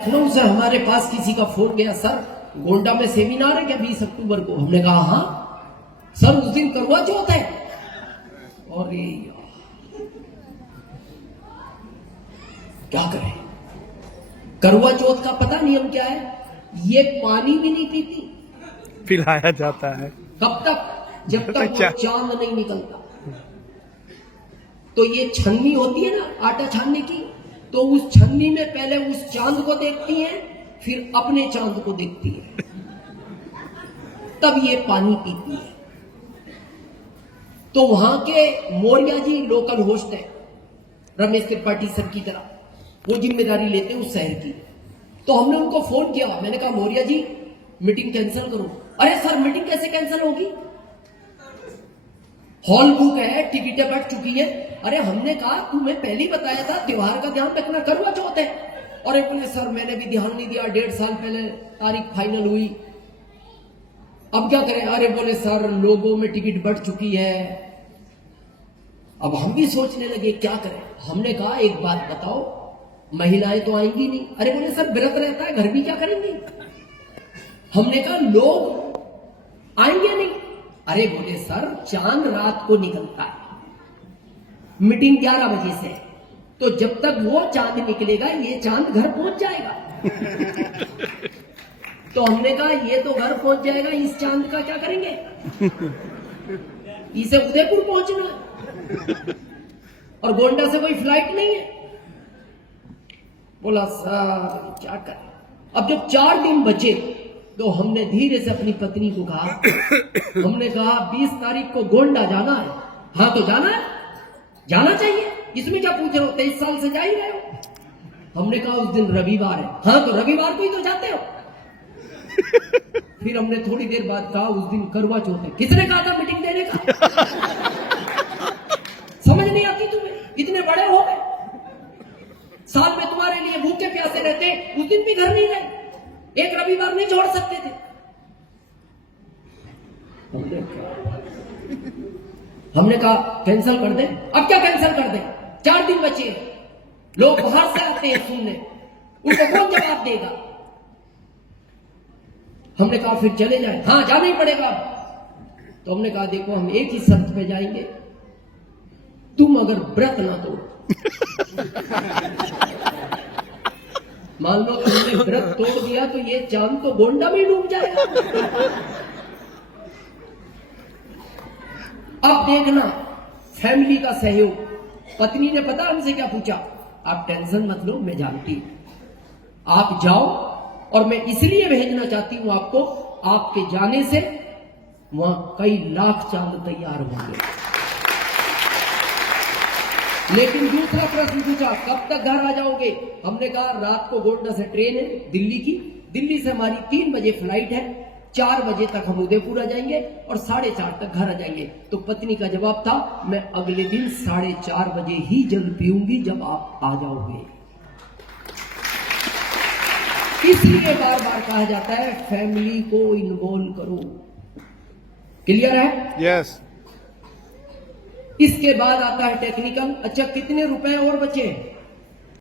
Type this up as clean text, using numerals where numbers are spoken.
लखनऊ से हमारे पास किसी का फोन गया, सर गोंडा में सेमिनार है क्या 20 अक्टूबर को? हमने कहा हाँ सर, उस दिन करवा चौथ है। और क्या करें, करवा चौथ का पता नियम क्या है? ये पानी भी नहीं पीती, पिलाया जाता है। कब तक? जब तक वो चांद नहीं निकलता। तो ये छन्नी होती है ना आटा छानने की, तो उस छन्नी में पहले उस चांद को देखती हैं, फिर अपने चांद को देखती है, तब ये पानी पीती है। तो वहां के मौर्या जी लोकल होस्ट है, रमेश त्रिपाठी सर की तरह, वो जिम्मेदारी लेते हैं उस शहर की। तो हमने उनको फोन किया, मैंने कहा मौर्या जी मीटिंग कैंसिल करो। अरे सर मीटिंग कैसे कैंसिल होगी, हॉल बुक है, टिकटें बढ़ चुकी है। अरे हमने कहा तुम्हें पहले ही बताया था त्योहार का ध्यान रखना, करवा चौथ है। और एक बोले सर मैंने भी ध्यान नहीं दिया, 1.5 साल पहले तारीख फाइनल हुई, अब क्या करें? अरे बोले सर लोगों में टिकट बढ़ चुकी है। अब हम भी सोचने लगे क्या करें। हमने कहा एक बात बताओ, महिलाएं तो आएंगी नहीं। अरे बोले सर व्रत रहता है, घर भी क्या करेंगी? हमने कहा लोग आएंगे नहीं। अरे बोले सर चांद रात को निकलता है, मीटिंग 11 बजे से, तो जब तक वो चांद निकलेगा ये चांद घर पहुंच जाएगा। तो हमने कहा ये तो घर पहुंच जाएगा, इस चांद का क्या करेंगे? इसे उदयपुर पहुंचना है और गोंडा से कोई फ्लाइट नहीं है। बोला सर क्या करें? अब जब 4 दिन बचे तो हमने धीरे से अपनी पत्नी को कहा, हमने कहा 20 तारीख को गोंडा जाना है। हाँ तो जाना है, जाना चाहिए, इसमें क्या पूछ रहे हो, 23 साल से जा ही रहे हो। हमने कहा उस दिन रविवार है। हाँ तो रविवार को ही तो जाते हो। फिर हमने थोड़ी देर बाद कहा उस दिन करवा चौथ है। किसने कहा था मीटिंग देने का? समझ नहीं आती तुम्हें, इतने बड़े हो गए, साल में तुम्हारे लिए भूखे प्यासे रहते, उस दिन भी घर नहीं गए, एक रविवार नहीं छोड़ सकते थे। हमने कहा कैंसिल कर दे। अब क्या कैंसिल कर दे, 4 दिन बचे, लोग बाहर से आते हैं सुनने, उनको कौन जवाब देगा? हमने कहा फिर चले जाए। हाँ जाना ही पड़ेगा। तो हमने कहा देखो हम एक ही शर्त पे जाएंगे, तुम अगर व्रत ना तोड़ो। मान लो तुमने व्रत तोड़ दिया तो ये चांद तो गोंडा में डूब जाएगा। अब देखना फैमिली का सहयोग। पत्नी ने पता हमसे क्या पूछा? आप टेंशन मत लो, मैं जानती, आप जाओ, और मैं इसलिए भेजना चाहती हूं आपको, आपके जाने से वहां कई लाख चांद तैयार होंगे। लेकिन दूसरा प्रश्न पूछा कब तक घर आ जाओगे? हमने कहा रात को गोंडा से ट्रेन है दिल्ली की, दिल्ली से हमारी 3 बजे फ्लाइट है, 4 बजे तक हम उदयपुर आ जाएंगे और 4:30 तक घर आ जाएंगे। तो पत्नी का जवाब था मैं अगले दिन 4:30 बजे ही जल पीऊंगी जब आप आ जाओगे। इसलिए बार बार कहा जाता है फैमिली को इन्वॉल्व करो। क्लियर है? यस। इसके बाद आता है टेक्निकल। अच्छा कितने रुपए और बचे?